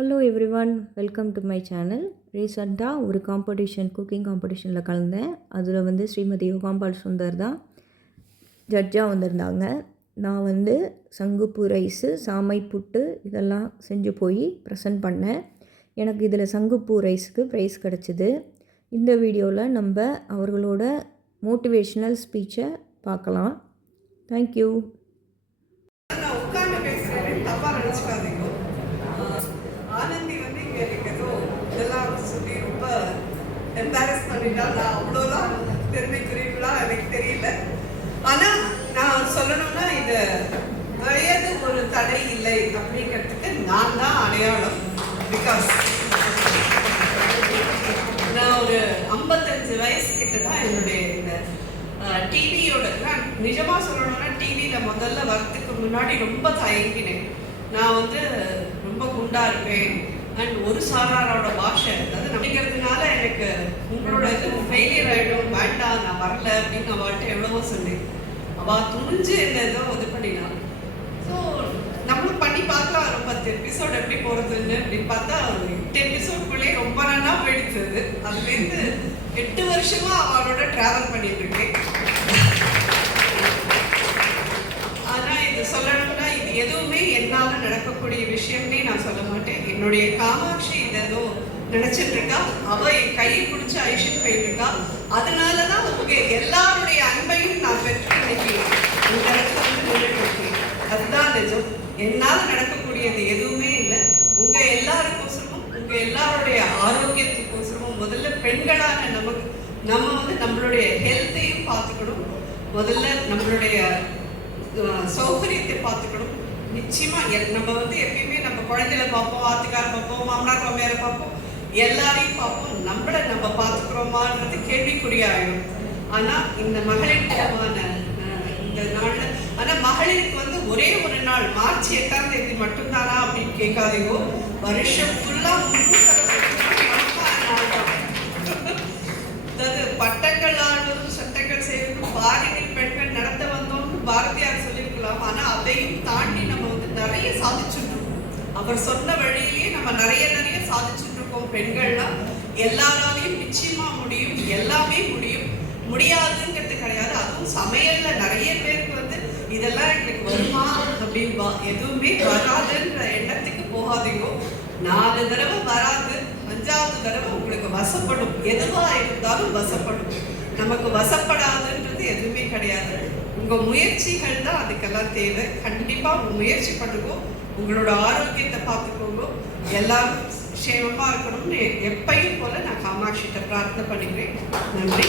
Hello everyone, welcome to my channel. ரீசெண்டாக ஒரு cooking காம்படிஷனில் கலந்தேன். அதில் ஸ்ரீமதி யோகாம்பால் சுந்தர் தான் ஜட்ஜாக வந்திருந்தாங்க. நான் சங்குப்பூ ரைஸு, சாமை புட்டு இதெல்லாம் செஞ்சு போய் ப்ரெசென்ட் பண்ணேன். எனக்கு இதில் சங்குப்பூ ரைஸுக்கு ப்ரைஸ் கிடச்சிது. இந்த வீடியோவில் நம்ம அவர்களோட மோட்டிவேஷ்னல் ஸ்பீச்சை பார்க்கலாம். தேங்க்யூ. ஆனந்தி இங்கே ஏதோ இதெல்லாம் சொல்லி ரொம்ப எம்பாரஸ் பண்ணிட்டா. நான் அவ்வளோதான் பெருமைக்குரியவளா எனக்கு தெரியல. ஆனால் நான் சொல்லணும்னா இது வயது ஒரு தடை இல்லை அப்படிங்கிறதுக்கு நான் தான் அடையாளம். பிகாஸ் நான் ஒரு 55 வயசு கிட்ட தான் என்னுடைய இந்த டிவியோட, நான் நிஜமாக சொல்லணும்னா டிவியில் முதல்ல வரத்துக்கு முன்னாடி ரொம்ப தயங்கினேன். நான் ரொம்ப குண்டா இருப்பேன் அண்ட் ஒரு சாராரோட பாஷை, அதாவது நம்பிக்கிறதுனால எனக்கு உங்களோட இது ஃபெயிலியர் ஆகிடும், வேண்டாம் நான் வரல அப்படின்னு அவள்கிட்ட எவ்வளவோ சொன்னேன். அவள் துணிஞ்சு என்ன ஏதோ இது பண்ணினான். ஸோ நம்மளும் பண்ணி பார்க்கலாம். ஒரு 10 எபிசோட் எப்படி போகிறதுன்னு அப்படின்னு பார்த்தா 8 எபிசோட்குள்ளே ரொம்ப நல்லா போயிடுச்சு. அதுலேருந்து 8 வருஷமா அவளோட ட்ராவல் பண்ணிட்டு இருக்கேன். ஆனால் இது சொல்லணும்னா இது எதுவுமே என்னால் நடக்கக்கூடிய விஷயம்னே நான் சொல்ல மாட்டேன். என்னுடைய காமாட்சி இது ஏதோ நினைச்சிட்டு இருக்கா, அவள் என் கையை பிடிச்சி ஐஷன் போயிட்டு இருக்கா. அதனால தான் உங்க எல்லாருடைய அன்பையும் நான் பெற்று நினைக்கிறேன். இந்த இடத்துல நின்றுட்டு அதுதான் நிஜம். என்னால் நடக்கக்கூடியது எதுவுமே இல்லை. உங்க எல்லாருக்கோசரமும் உங்க எல்லாருடைய ஆரோக்கியத்துக்கோசரமும் முதல்ல பெண்களான நம்ம நம்மளுடைய ஹெல்த்தையும் பார்த்துக்கணும். முதல்ல நம்மளுடைய சௌகரியத்தை பார்த்துக்கணும். நிச்சயமா நம்ம எப்பயுமே நம்ம குழந்தைகளை பார்ப்போம், ஆத்துக்கார பார்ப்போம், மாமனார் மாமியாரை பார்ப்போம், எல்லாரையும் பார்ப்போம். நம்மளை நம்ம பார்த்துக்கிறோமான்றது கேள்விக்குறியாயிடும். ஆனால் இந்த மகளிர் தினமான இந்த நாளில், ஆனால் மகளிருக்கு ஒரே ஒரு நாள் மார்ச் 8ஆம் தேதி மட்டும்தானா அப்படின்னு கேட்காதீங்கோ. வருஷம் ஃபுல்லாக 365 நாள் தான். அதாவது பட்டங்கள் ஆடுவதும் சட்டங்கள் செய்வதும் பாரினில் பெண்கள் நடத்த வந்தோம்னு பாரதியார் சொல்லியிருக்கலாம். ஆனால் அதையும் தாண்டி நம்ம நிறைய சாதிச்சுட்டு இருக்கோம். அவர் சொன்ன வழியிலேயே நம்ம நிறைய சாதிச்சுட்டு இருக்கோம். பெண்கள்லாம் எல்லாராலையும் நிச்சயமா முடியும், எல்லாமே முடியும். முடியாதுங்கிறது கிடையாது. அதுவும் சமையல்ல நிறைய பேருக்கு இதெல்லாம் எங்களுக்கு வருமா அப்படின்பா. எதுவுமே வராதுன்ற எண்ணத்துக்கு போகாதீங்க. 4 தடவை வராது, 5ஆவது தடவை உங்களுக்கு வசப்படும். எதுவா இருந்தாலும் வசப்படும். நமக்கு வசப்படாதுன்றது எதுவுமே கிடையாது. உங்க முயற்சிகள் தான் அதுக்கெல்லாம் தேவை. கண்டிப்பா முயற்சி பண்ணுவோம். உங்களோட ஆரோக்கியத்தை பார்த்துக்கோங்க. எல்லாரும் க்ஷேமமா இருக்கணும்னு எப்பையும் போல நான் காமாட்சிகிட்ட பிரார்த்தனை பண்ணிக்கிறேன். நன்றி.